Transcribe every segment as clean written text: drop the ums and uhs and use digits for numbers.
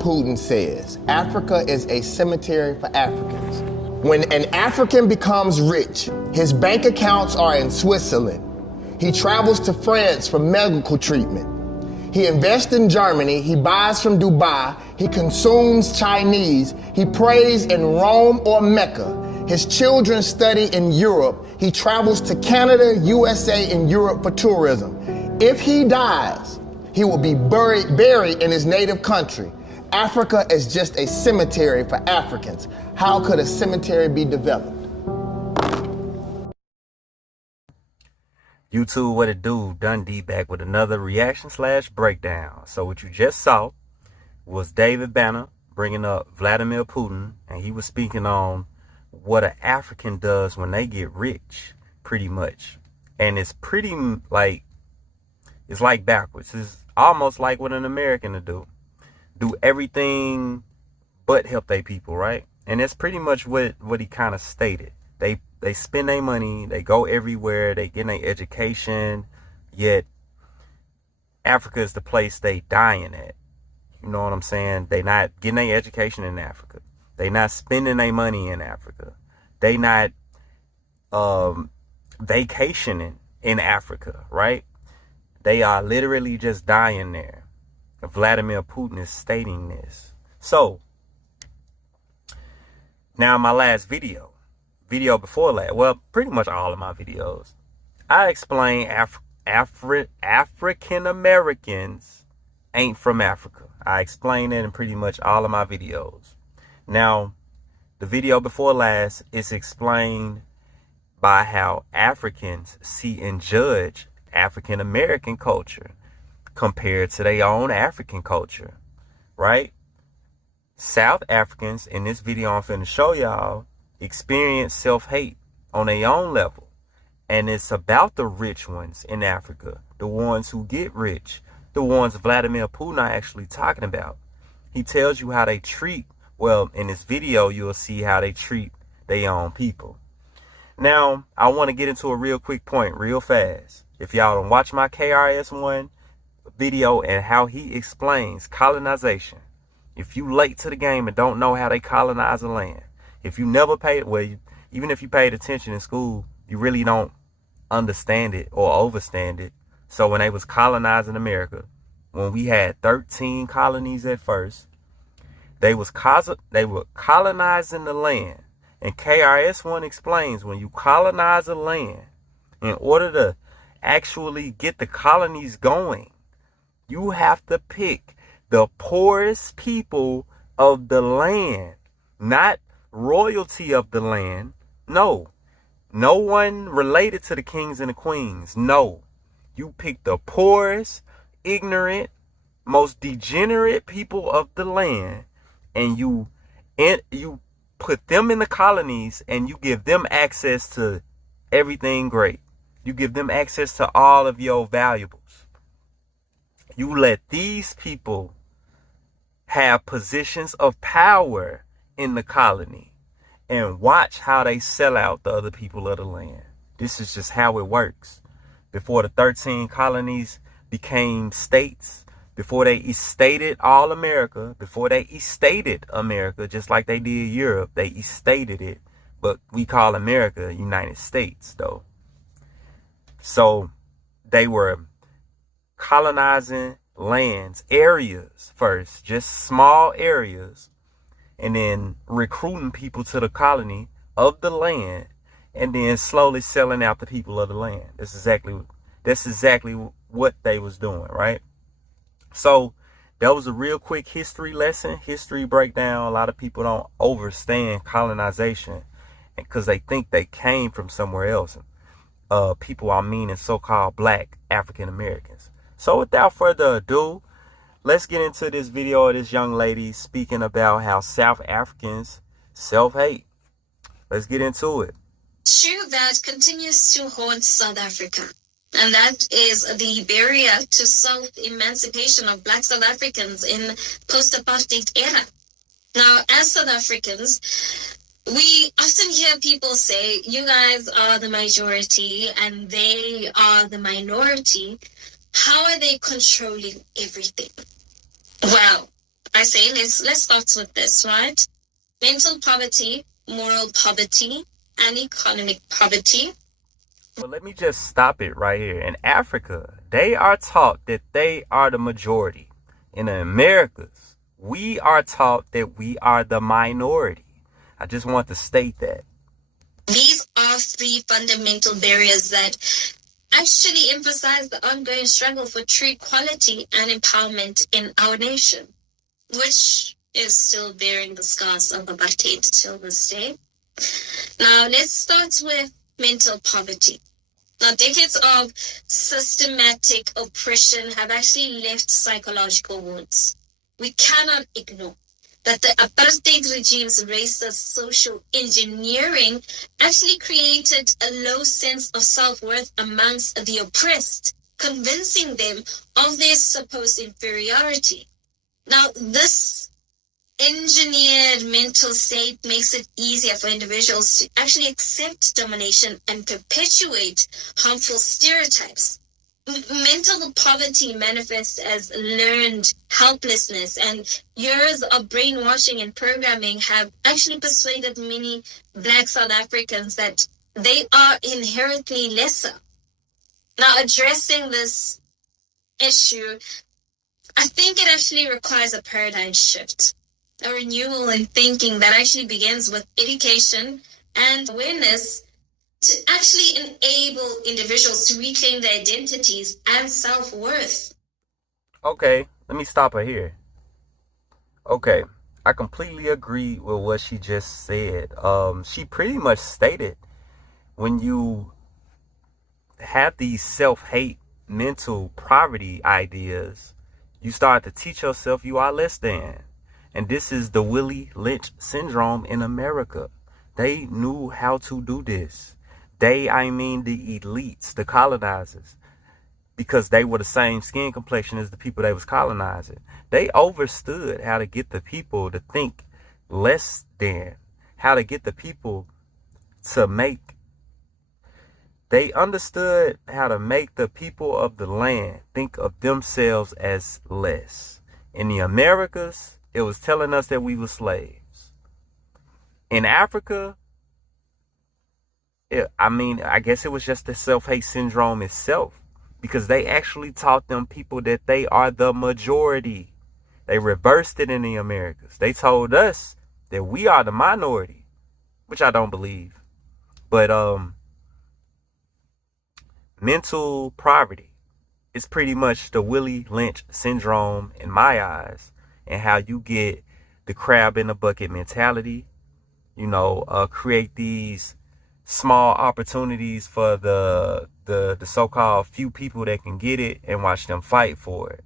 Putin says. Africa is a cemetery for Africans. When an African becomes rich, his bank accounts are in Switzerland. He travels to France for medical treatment. He invests in Germany. He buys from Dubai. He consumes Chinese. He prays in Rome or Mecca. His children study in Europe. He travels to Canada, USA, and Europe for tourism. If he dies, he will be buried in his native country. Africa is just a cemetery for Africans. How could a cemetery be developed? YouTube, what it do? Dundee back with another reaction / breakdown. So what you just saw was David Banner bringing up Vladimir Putin, and he was speaking on what an African does when they get rich, pretty much. And it's pretty like, it's like backwards. It's almost like what an American to do everything but help their people, right? And that's pretty much what he kind of stated. They spend their money, they go everywhere, they get their education, yet Africa is the place they dying at. You know what I'm saying? They not getting their education in Africa. They not spending their money in Africa. They not vacationing in Africa, right? They are literally just dying there. Vladimir Putin is stating this. So, now my last video before that, well, pretty much all of my videos, I explain African Americans ain't from Africa. I explain it in pretty much all of my videos. Now, the video before last is explained by how Africans see and judge African American culture compared to their own African culture, right? South Africans, in this video I'm finna show y'all, experience self-hate on their own level. And it's about the rich ones in Africa, the ones who get rich, the ones Vladimir Putin are actually talking about. He tells you how they treat, well, in this video, you'll see how they treat their own people. Now, I want to get into a real quick point real fast. If y'all don't watch my KRS-One video and how he explains colonization, if you late to the game and don't know how they colonize the land, if you never paid, well, even if you paid attention in school, you really don't understand it or overstand it. So when they was colonizing America, when we had 13 colonies at first, they were colonizing the land. And KRS-One explains, when you colonize a land, in order to actually get the colonies going, you have to pick the poorest people of the land, not royalty of the land. No one related to the kings and the queens. No, you pick the poorest, ignorant, most degenerate people of the land, and you put them in the colonies, and you give them access to everything great. You give them access to all of your valuables. You let these people have positions of power in the colony and watch how they sell out the other people of the land. This is just how it works. Before the 13 colonies became states, before they estated all America, before they estated America, just like they did Europe, they estated it, but we call America United States though. So they were colonizing lands, areas first, just small areas, and then recruiting people to the colony of the land, and then slowly selling out the people of the land. That's exactly what they was doing, right? So that was a real quick history lesson, history breakdown. A lot of people don't understand colonization because they think they came from somewhere else. People, I mean, is so-called black African Americans. So without further ado, let's get into this video of this young lady speaking about how South Africans self-hate. Let's get into it. Issue that continues to haunt South Africa, and that is the barrier to self-emancipation of Black South Africans in post-apartheid era. Now, as South Africans, we often hear people say, you guys are the majority and they are the minority. How are they controlling everything? Well, I I say let's start with this, right? Mental poverty, moral poverty, and economic poverty. Well, let me just stop it right here. In Africa, they are taught that they are the majority. In the Americas, we are taught that we are the minority. I just want to state that. These are three fundamental barriers that actually emphasize the ongoing struggle for true equality and empowerment in our nation, which is still bearing the scars of apartheid till this day. Now, let's start with mental poverty. Now, decades of systematic oppression have actually left psychological wounds. We cannot ignore that the apartheid regime's racist social engineering actually created a low sense of self-worth amongst the oppressed, convincing them of their supposed inferiority. Now, this engineered mental state makes it easier for individuals to actually accept domination and perpetuate harmful stereotypes. Mental poverty manifests as learned helplessness, and years of brainwashing and programming have actually persuaded many Black South Africans that they are inherently lesser. Now, addressing this issue, I think it actually requires a paradigm shift, a renewal in thinking that actually begins with education and awareness to actually enable individuals to reclaim their identities and self-worth. Okay, let me stop her here. Okay, I completely agree with what she just said. She pretty much stated when you have these self-hate mental poverty ideas, you start to teach yourself you are less than. And this is the Willie Lynch syndrome in America. They knew how to do this. They, I mean the elites, the colonizers, because they were the same skin complexion as the people they was colonizing. They understood how to get the people to think less than, how to get the people to make. They understood how to make the people of the land think of themselves as less. In the Americas, it was telling us that we were slaves. In Africa, I guess it was just the self-hate syndrome itself, because they actually taught them people that they are the majority. They reversed it in the Americas. They told us that we are the minority, which I don't believe. But mental poverty is pretty much the Willie Lynch syndrome in my eyes, and how you get the crab in the bucket mentality, create these small opportunities for the so-called few people that can get it and watch them fight for it.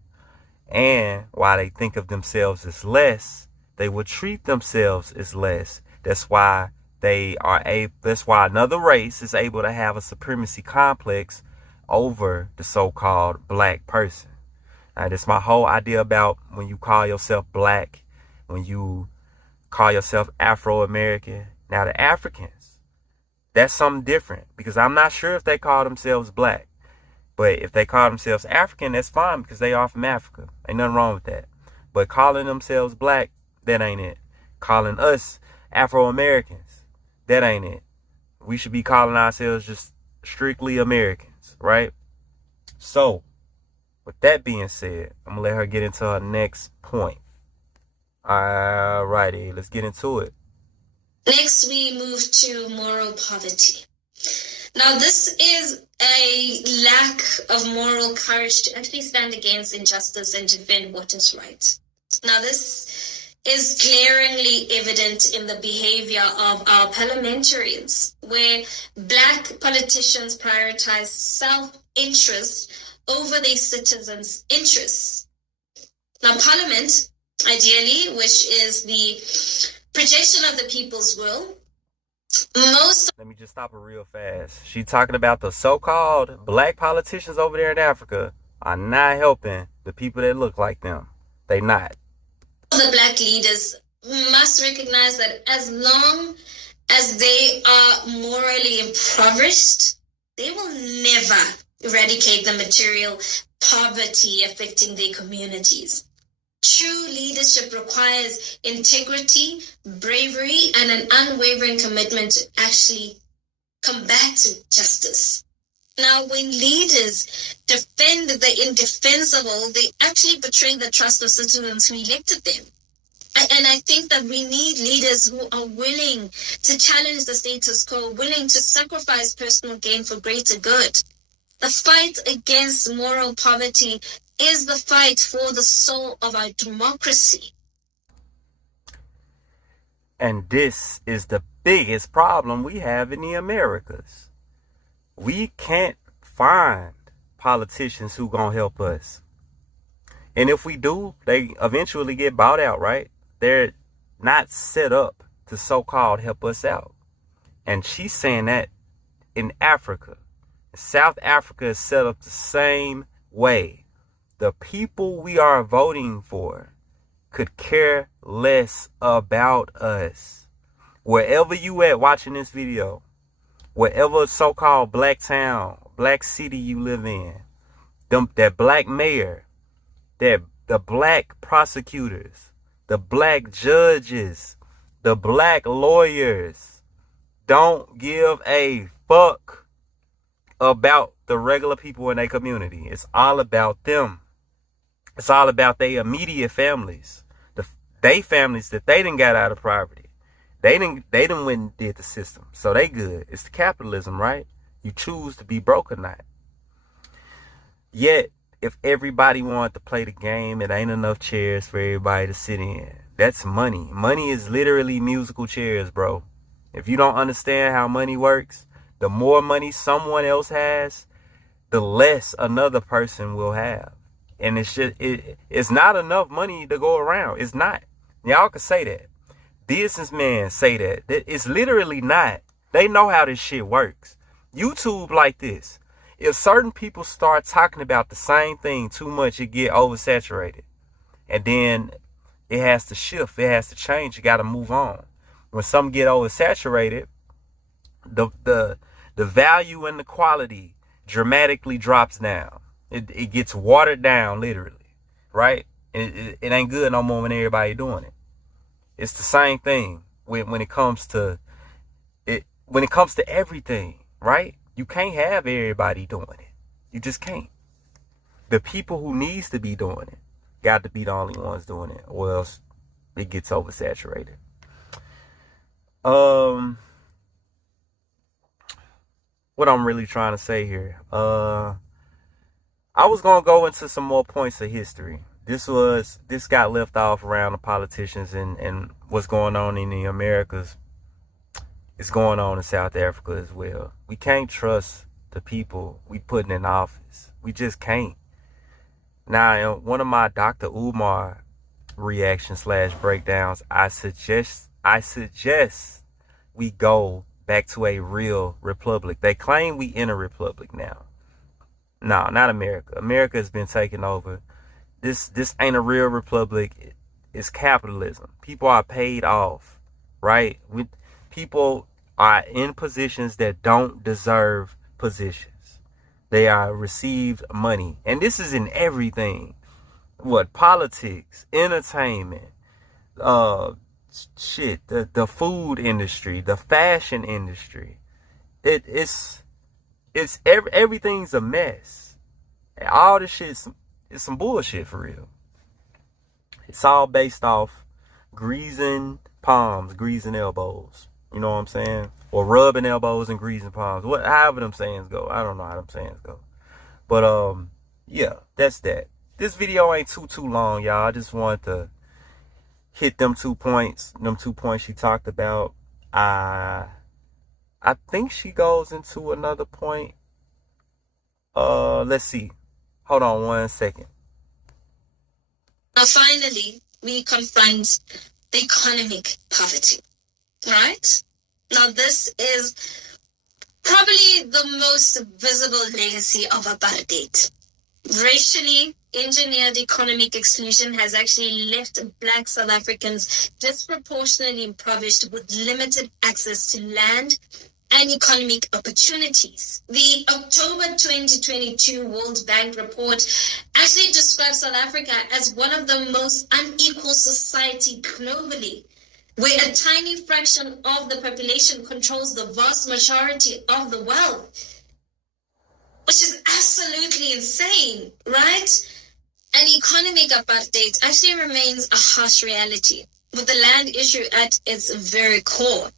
And while they think of themselves as less, they will treat themselves as less. That's why another race is able to have a supremacy complex over the so-called black person. Now, that's my whole idea about when you call yourself black, when you call yourself Afro-American. Now, the Africans, that's something different, because I'm not sure if they call themselves black. But if they call themselves African, that's fine, because they are from Africa. Ain't nothing wrong with that. But calling themselves black, that ain't it. Calling us Afro-Americans, that ain't it. We should be calling ourselves just strictly Americans, right? So, with that being said, I'm going to let her get into her next point. Alrighty, let's get into it. Next, we move to moral poverty. Now, this is a lack of moral courage to actually stand against injustice and defend what is right. Now, this is glaringly evident in the behavior of our parliamentarians, where black politicians prioritize self-interest over their citizens' interests. Now, Parliament, ideally, which is the projection of the people's will, Let me just stop her real fast. She talking about the so-called black politicians over there in Africa are not helping the people that look like them. They not. The black leaders must recognize that as long as they are morally impoverished, they will never eradicate the material poverty affecting their communities. True leadership requires integrity, bravery, and an unwavering commitment to actually combat justice. Now, when leaders defend the indefensible, they actually betray the trust of citizens who elected them. And I think that we need leaders who are willing to challenge the status quo, willing to sacrifice personal gain for greater good. The fight against moral poverty is the fight for the soul of our democracy. And this is the biggest problem we have in the Americas. We can't find politicians who gonna help us. And if we do, they eventually get bought out, right? They're not set up to so-called help us out. And she's saying that in Africa. South Africa is set up the same way. The people we are voting for could care less about us. Wherever you at watching this video, wherever so-called black town, black city you live in, that black mayor, the black prosecutors, the black judges, the black lawyers don't give a fuck about the regular people in their community. It's all about them. It's all about their immediate families, they families that they done got out of poverty. They done went and did the system, so they good. It's the capitalism, right? You choose to be broke or not. Yet, if everybody wanted to play the game, it ain't enough chairs for everybody to sit in. That's money. Money is literally musical chairs, bro. If you don't understand how money works, the more money someone else has, the less another person will have. And it's not enough money to go around. It's not. Y'all can say that. Businessmen say that. It's literally not. They know how this shit works. YouTube like this. If certain people start talking about the same thing too much, it get oversaturated. And then it has to shift. It has to change. You got to move on. When some get oversaturated, the value and the quality dramatically drops down. It gets watered down, literally, right? It ain't good no more when everybody doing it. It's the same thing when it comes to it. When it comes to everything, right? You can't have everybody doing it. You just can't. The people who needs to be doing it got to be the only ones doing it, or else it gets oversaturated. What I'm really trying to say here, I was going to go into some more points of history. This got left off around the politicians and what's going on in the Americas. It's going on in South Africa as well. We can't trust the people we putting in office. We just can't. Now, in one of my Dr. Umar reactions / breakdowns, I suggest we go back to a real republic. They claim we in a republic now. No, not America. America has been taken over. This ain't a real republic. It's capitalism. People are paid off, right? People are in positions that don't deserve positions. They are received money. And this is in everything. Politics, entertainment, the food industry, the fashion industry. Everything's a mess. And all this shit is some bullshit for real. It's all based off greasing palms, greasing elbows. You know what I'm saying? Or rubbing elbows and greasing palms. However them sayings go. I don't know how them sayings go. But yeah, that's that. This video ain't too long, y'all. I just wanted to hit them 2 points. Them 2 points she talked about. I think she goes into another point. Let's see. Hold on 1 second. Now, finally, we confront the economic poverty, right? Now, this is probably the most visible legacy of apartheid. Racially engineered economic exclusion has actually left Black South Africans disproportionately impoverished with limited access to land and economic opportunities. The October 2022 World Bank report actually describes South Africa as one of the most unequal society globally, where a tiny fraction of the population controls the vast majority of the wealth, which is absolutely insane, right? And economic apartheid actually remains a harsh reality, with the land issue at its very core.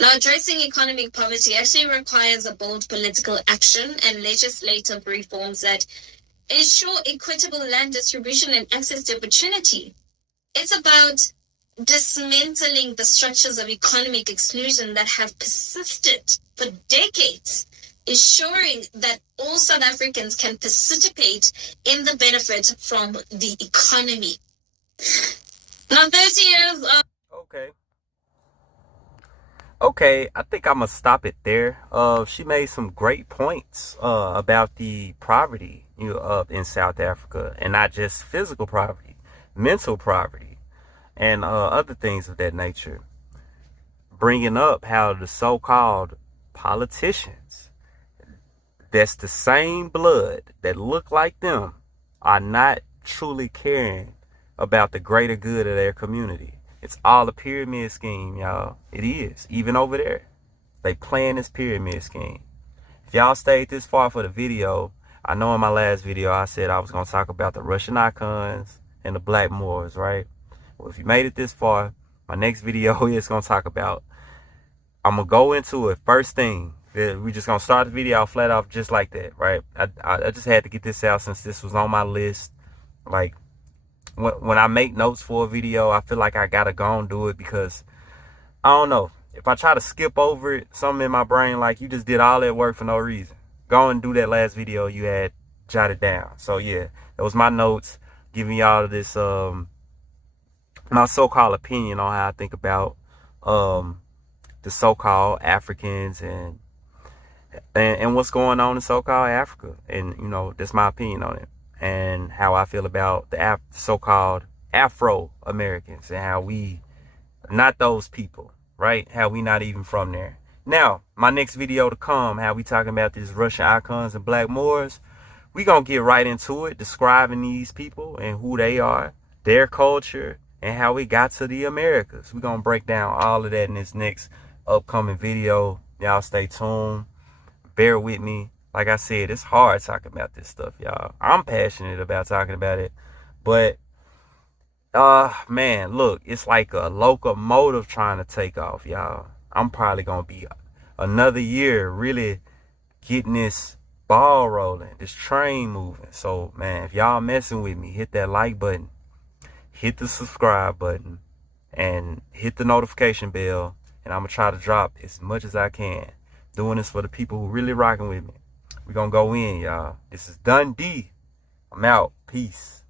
Now, addressing economic poverty actually requires a bold political action and legislative reforms that ensure equitable land distribution and access to opportunity. It's about dismantling the structures of economic exclusion that have persisted for decades, ensuring that all South Africans can participate in the benefit from the economy. Now, 30 years of... Okay, I think I'm gonna stop it there. She made some great points about the poverty, in South Africa, and not just physical poverty, mental poverty, and other things of that nature. Bringing up how the so-called politicians, that's the same blood that look like them, are not truly caring about the greater good of their community. It's all a pyramid scheme, y'all. It is. Even over there, they playing this pyramid scheme. If y'all stayed this far for the video, I know in my last video I said I was going to talk about the Russian icons and the Black Moors, right? Well, if you made it this far, my next video is going to talk about, I'm going to go into it first thing. We just going to start the video flat off just like that, right? I just had to get this out since this was on my list. Like, when I make notes for a video, I feel like I gotta go and do it, because I don't know, if I try to skip over it, something in my brain like, you just did all that work for no reason. Go and do that last video you had jotted down. So yeah, that was my notes, giving y'all this my so-called opinion on how I think about the so-called Africans and what's going on in so-called Africa, and that's my opinion on it. And how I feel about the so-called Afro-Americans, and how we not those people, right? How we not even from there. Now, my next video to come, how we talking about these Russian icons and Black Moors, we gonna get right into it, describing these people and who they are, their culture, and how we got to the Americas. We gonna break down all of that in this next upcoming video. Y'all stay tuned. Bear with me. Like I said, it's hard talking about this stuff, y'all. I'm passionate about talking about it. But, man, look, it's like a locomotive trying to take off, y'all. I'm probably going to be another year really getting this ball rolling, this train moving. So, man, if y'all messing with me, hit that like button, hit the subscribe button, and hit the notification bell. And I'm going to try to drop as much as I can. Doing this for the people who really rocking with me. We're going to go in, y'all. This is Dundee. I'm out. Peace.